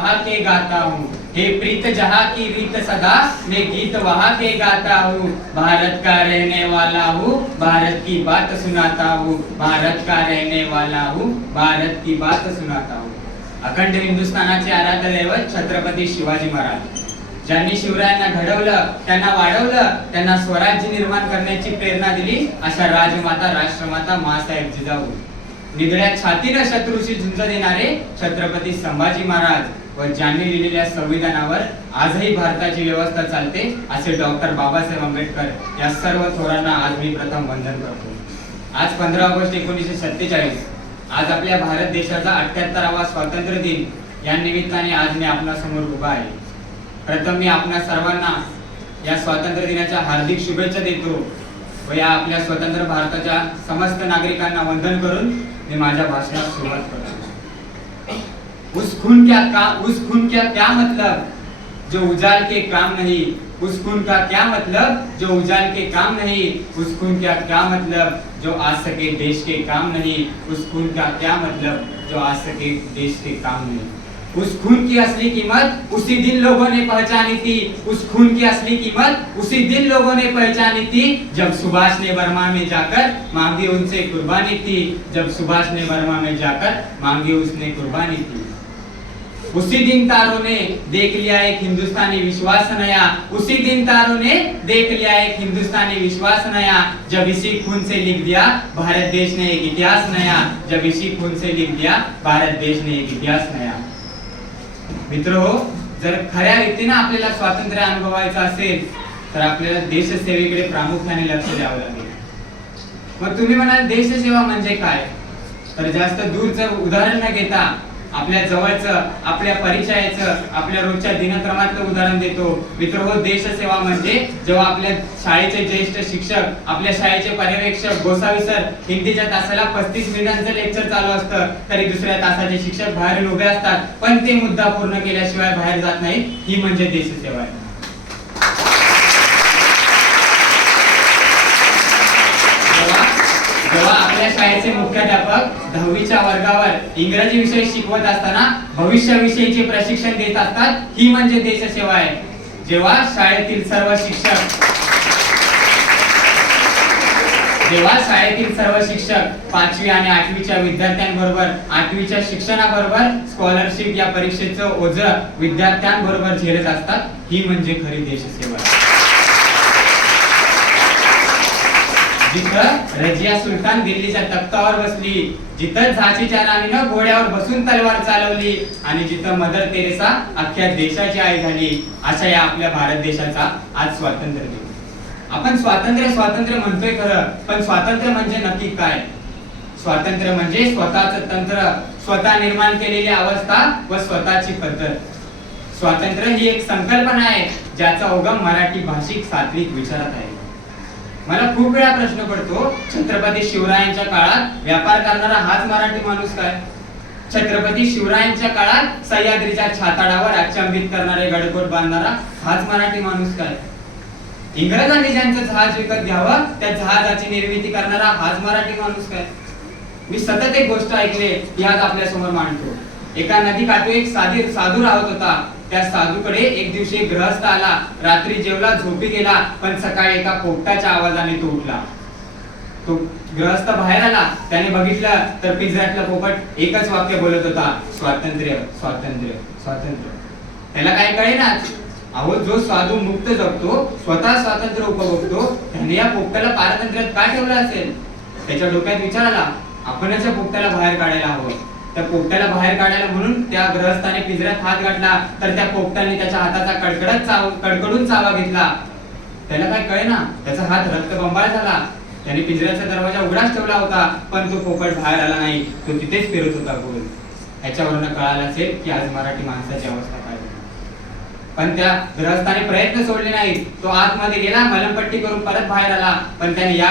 वहा के गाता हूँ हे प्रीत जहाँ की रीत सदा मैं गीत वहाँ के गाता हूँ भारत का रहने वाला हूँ भारत की बात सुनाता हूँ। भारत का रहने वाला हूँ भारत की बात सुनाता हूँ। अखंड हिंदुस्थानाचे आराध्य दैवत छत्रपती शिवाजी महाराज। ज्यांनी शिवरायांना घडवलं त्यांना वाढवलं त्यांना स्वराज्य निर्माण करण्याची प्रेरणा दिली अशा राजमाता राष्ट्रमाता मासाहेब जिजाऊ निधड्या छातीनं शत्रूशी झुंज देणारे छत्रपती संभाजी महाराज व ज्यांनी लिहिलेल्या संविधानावर आजही भारताची व्यवस्था चालते असे डॉक्टर बाबासाहेब आंबेडकर या सर्व थोरांना आज मी प्रथम वंदन करतो. आज पंधरा ऑगस्ट एकोणीसशे सत्तेचाळीस आज आपल्या भारत देशाचा अठ्याहत्तरावा स्वातंत्र्य दिन या निमित्ताने आज मी आपणासमोर उभा आहे. प्रथम मी आपल्या सर्वांना या स्वातंत्र्य दिनाच्या हार्दिक शुभेच्छा देतो व या आपल्या स्वतंत्र भारताच्या समस्त नागरिकांना वंदन करून मी माझ्या भाषणास सुरुवात करतो. उस खून क्या का, उस खून क्या क्या मतलब? जो उजाल के काम नहीं, उस खून का क्या मतलब? जो उजाल के काम नहीं, उस खून का क्या मतलब? जो आज सके देश के काम नहीं, उस खून का क्या मतलब? जो आज सके देश के काम नहीं। उस खून की असली कीमत उसी दिन लोगों ने पहचानी थी। उस खून की असली कीमत उसी दिन लोगों ने पहचानी थी, जब सुभाष ने वर्मा में जाकर मांगी उनसे कुर्बानी थी। जब सुभाष ने वर्मा में जाकर मांगी उसने कुर्बानी थी। उसी दिन तारों ने देख लिया एक हिंदुस्तानी विश्वास नया। उसी दिन तारों ने देख लिया एक हिंदुस्तानी विश्वास नया। जब इसी खून से लिख दिया भारत देश ने एक इतिहास नया। जब इसी खून से लिख दिया भारत देश ने एक इतिहास नया। मित्र जर खऱ्या रीतीने आपल्याला स्वातंत्र्य अनुभवायचं असेल तर आपल्याला देशसेवेकडे प्रामुख्याने लक्ष द्यावं लागेल. मग तुम्ही म्हणाल देशसेवा म्हणजे काय? तर जास्त दूरचं उदाहरण न घेता आपल्या जवळचं आपल्या परिचयाचं आपल्या रोजच्या दिनक्रमातलं उदाहरण देतो. मित्र हो देशसेवा म्हणजे जेव्हा आपल्या शाळेचे ज्येष्ठ शिक्षक आपल्या शाळेचे पर्यवेक्षक गोसावी सर हिंदीच्या तासाला पस्तीस मिनिटांचं लेक्चर चालू असतं. तरी दुसऱ्या तासाचे शिक्षक बाहेर उभे असतात. पण ते मुद्दा पूर्ण केल्याशिवाय बाहेर जात नाही ही म्हणजे देशसेवा आहे. जेव्हा जेव्हा आपल्या शाळेचे मुख्याध्यापक दहावीच्या वर्गावर इंग्रजी विषय शिकवत असताना भविष्याविषयीचे प्रशिक्षण देत असतात. ही म्हणजे देशसेवा आहे. जेव्हा शाळेतील सर्व शिक्षक जेव्हा शाळेतील सर्व शिक्षक पाचवी आणि आठवीच्या विद्यार्थ्यांबरोबर आठवीच्या शिक्षणाबरोबर स्कॉलरशिप या परीक्षेचं ओझ विद्यार्थ्यांबरोबर झेलत असतात. ही म्हणजे खरी देशसेवा जिथं रजिया सुलतान दिल्लीच्या तख्तावर बसली जिथं झाशीच्या राणीनं घोड्यावर बसून तलवार चालवली आणि जिथं मदर तेरेसा अख्ख्या देशाची आई झाली अशा या आपल्या भारत देशाचा आज स्वातंत्र्य दिन. आपण स्वातंत्र्य स्वातंत्र्य म्हणतोय खरं पण स्वातंत्र्य म्हणजे नक्की काय? स्वातंत्र्य म्हणजे स्वतःच तंत्र स्वतः निर्माण केलेली अवस्था व स्वतःची पद्धत. स्वातंत्र्य ही एक संकल्पना आहे ज्याचा उगम मराठी भाषिक सात्विक विचारात आहे. मला खूप वेळा प्रश्न पडतो छत्रपती शिवरायांच्या काळात व्यापार करणारा हाच मराठी माणूस काय? छत्रपती शिवरायांच्या काळात सह्याद्रीच्या छाताडावर अचंबित करणारे गडकोट बांधणारा हाच मराठी माणूस काय? इंग्रजांनी ज्यांचं जहाज विकत घ्यावं त्या जहाजाची निर्मिती करणारा हाच मराठी माणूस काय? मी सतत एक गोष्ट ऐकले ती आज आपल्यासमोर मांडतो. एका नदी काठो एक साधी साधू राहत होता. त्या साधूकडे एक दिवशी ग्रहस्थ आला. रात्री जेवला झोपी गेला पण सकाळी एका पोपटाच्या आवाजाने तो उठला. तो ग्रहस्थ बाहेर आला. त्याने बघितलं तर पिंजऱ्यातला पोपट एकच वाक्य बोलत होता स्वातंत्र्य स्वातंत्र्य स्वातंत्र्य. त्याला काय कळेना? अहो जो साधू मुक्त जगतो स्वतः स्वातंत्र्य उपभोगतो त्याने या पोपटाला पारतंत्र्यात का ठेवलं असेल? त्याच्या डोक्यात विचार आला. आपणच या पोपटाला बाहेर काढायला हवं. त्या पोपट्याला बाहेर काढायला म्हणून त्या ग्रहस्थाने पिंजऱ्यात हात घातला. तर त्या पोपटाने त्याच्या हाताचा कडकडत चाव कडकडून चावा घेतला. त्याला काय कळेना? त्याचा हात रक्तबंबाळ झाला. त्याने पिंजऱ्याचा दरवाजा उघडाच ठेवला होता पण तो पोपट बाहेर आला नाही. तो तिथेच फिरत होता गोल. ह्याच्यावरनं कळालं असेल की आज मराठी माणसाची अवस्था काय पण त्या ग्रहस्थाने प्रयत्न सोडले नाहीत. तो आतमध्ये गेला मलमपट्टी करून परत बाहेर आला. पण त्याने या